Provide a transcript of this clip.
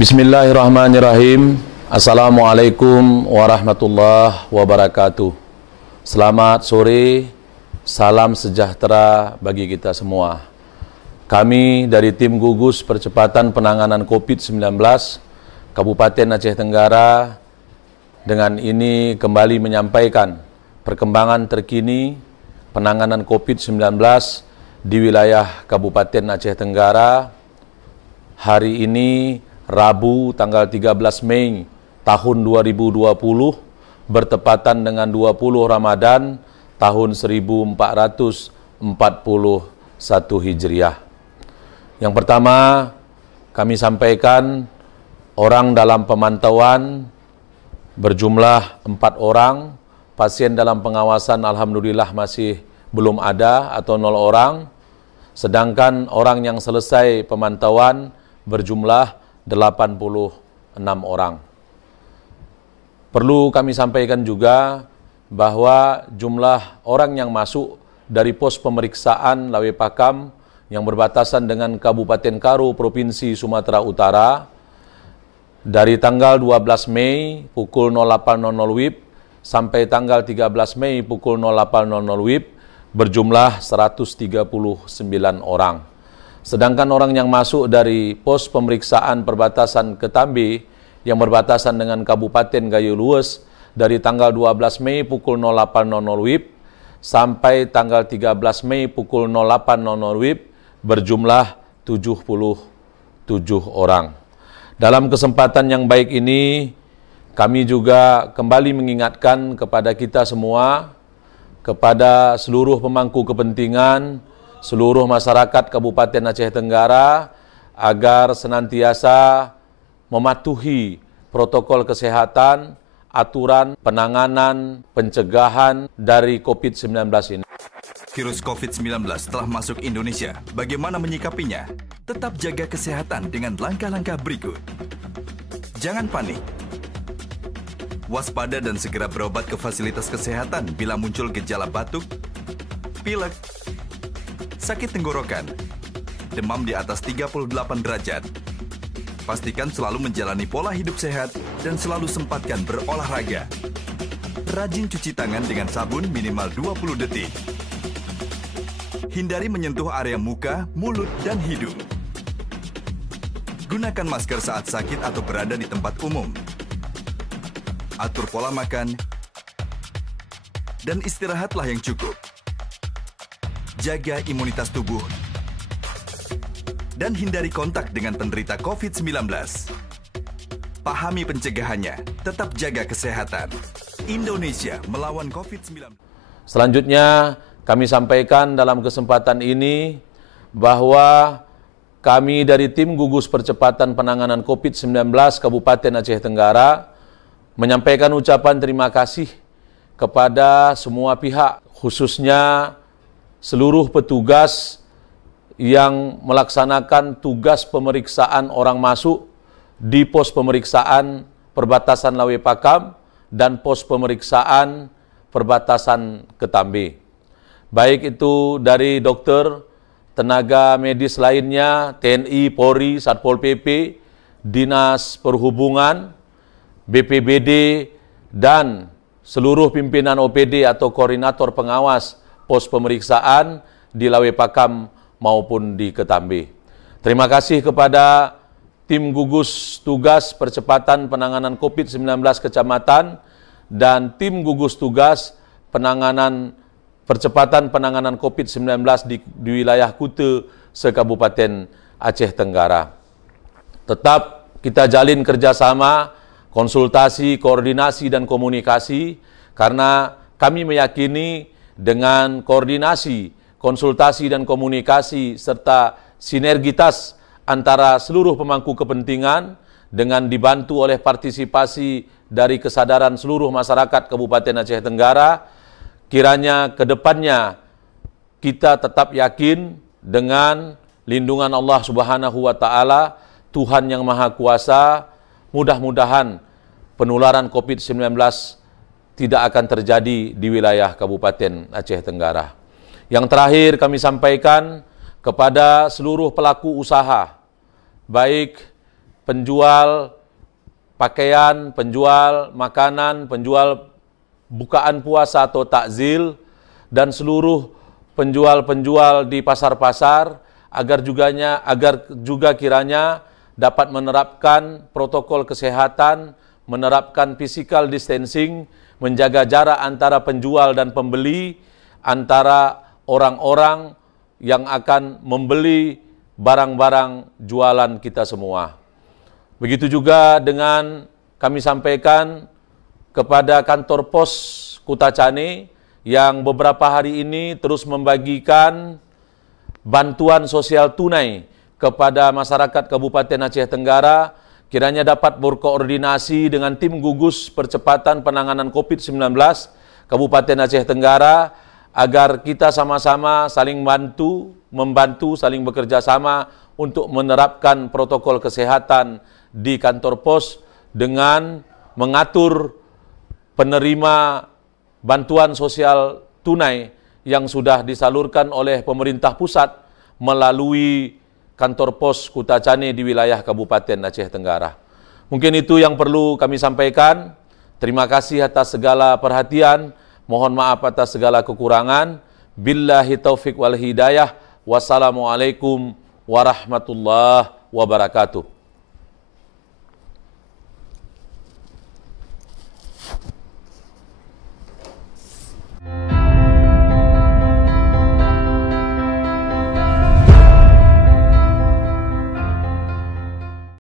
Bismillahirrahmanirrahim. Assalamualaikum warahmatullahi wabarakatuh. Selamat sore, salam sejahtera bagi kita semua. Kami dari tim gugus percepatan penanganan COVID-19 Kabupaten Aceh Tenggara dengan ini kembali menyampaikan perkembangan terkini penanganan COVID-19 di wilayah Kabupaten Aceh Tenggara. Hari ini Rabu tanggal 13 Mei tahun 2020 bertepatan dengan 20 Ramadan tahun 1441 Hijriah. Yang pertama kami sampaikan orang dalam pemantauan berjumlah 4 orang, pasien dalam pengawasan alhamdulillah masih belum ada atau 0 orang, sedangkan orang yang selesai pemantauan berjumlah 86 orang. Perlu kami sampaikan juga bahwa jumlah orang yang masuk dari pos pemeriksaan Lawe Pakam yang berbatasan dengan Kabupaten Karo, Provinsi Sumatera Utara dari tanggal 12 Mei pukul 08.00 WIB sampai tanggal 13 Mei pukul 08.00 WIB berjumlah 139 orang. Sedangkan orang yang masuk dari pos pemeriksaan perbatasan Ketambe yang berbatasan dengan Kabupaten Gayo Lues dari tanggal 12 Mei pukul 08.00 WIB sampai tanggal 13 Mei pukul 08.00 WIB berjumlah 77 orang. Dalam kesempatan yang baik ini, kami juga kembali mengingatkan kepada kita semua, kepada seluruh pemangku kepentingan, seluruh masyarakat Kabupaten Aceh Tenggara agar senantiasa mematuhi protokol kesehatan, aturan penanganan, pencegahan dari COVID-19 ini. Virus COVID-19 telah masuk Indonesia. Bagaimana menyikapinya? Tetap jaga kesehatan dengan langkah-langkah berikut. Jangan panik. Waspada dan segera berobat ke fasilitas kesehatan bila muncul gejala batuk, pilek, sakit tenggorokan, demam di atas 38 derajat. Pastikan selalu menjalani pola hidup sehat dan selalu sempatkan berolahraga. Rajin cuci tangan dengan sabun minimal 20 detik. Hindari menyentuh area muka, mulut, dan hidung. Gunakan masker saat sakit atau berada di tempat umum. Atur pola makan dan istirahatlah yang cukup. Jaga imunitas tubuh, dan hindari kontak dengan penderita COVID-19. Pahami pencegahannya, tetap jaga kesehatan. Indonesia melawan COVID-19. Selanjutnya, kami sampaikan dalam kesempatan ini bahwa kami dari tim gugus percepatan penanganan COVID-19 Kabupaten Aceh Tenggara menyampaikan ucapan terima kasih kepada semua pihak, khususnya seluruh petugas yang melaksanakan tugas pemeriksaan orang masuk di pos pemeriksaan perbatasan Lawe Pakam dan pos pemeriksaan perbatasan Ketambe. Baik itu dari dokter, tenaga medis lainnya, TNI, Polri, Satpol PP, Dinas Perhubungan, BPBD, dan seluruh pimpinan OPD atau koordinator pengawas pos pemeriksaan di Lawe Pakam maupun di Ketambe. Terima kasih kepada tim gugus tugas percepatan penanganan COVID-19 Kecamatan dan tim gugus tugas percepatan penanganan COVID-19 di wilayah Kuta se-Kabupaten Aceh Tenggara. Tetap kita jalin kerjasama, konsultasi, koordinasi, dan komunikasi karena kami meyakini dengan koordinasi, konsultasi, dan komunikasi serta sinergitas antara seluruh pemangku kepentingan dengan dibantu oleh partisipasi dari kesadaran seluruh masyarakat Kabupaten Aceh Tenggara, kiranya ke depannya kita tetap yakin dengan lindungan Allah Subhanahu wa Ta'ala, Tuhan yang Maha Kuasa. Mudah-mudahan penularan COVID-19 tidak akan terjadi di wilayah Kabupaten Aceh Tenggara. Yang terakhir kami sampaikan kepada seluruh pelaku usaha, baik penjual pakaian, penjual makanan, penjual bukaan puasa atau takzil, dan seluruh penjual-penjual di pasar-pasar agar juga kiranya dapat menerapkan protokol kesehatan, menerapkan physical distancing, menjaga jarak antara penjual dan pembeli, antara orang-orang yang akan membeli barang-barang jualan kita semua. Begitu juga dengan kami sampaikan kepada kantor pos Kutacani yang beberapa hari ini terus membagikan bantuan sosial tunai kepada masyarakat Kabupaten Aceh Tenggara, kiranya dapat berkoordinasi dengan tim gugus percepatan penanganan COVID-19 Kabupaten Aceh Tenggara agar kita sama-sama saling membantu, saling bekerja sama untuk menerapkan protokol kesehatan di kantor pos dengan mengatur penerima bantuan sosial tunai yang sudah disalurkan oleh pemerintah pusat melalui kantor pos Kutacani di wilayah Kabupaten Aceh Tenggara. Mungkin itu yang perlu kami sampaikan. Terima kasih atas segala perhatian. Mohon maaf atas segala kekurangan. Billahi taufik wal hidayah. Wassalamualaikum warahmatullahi wabarakatuh.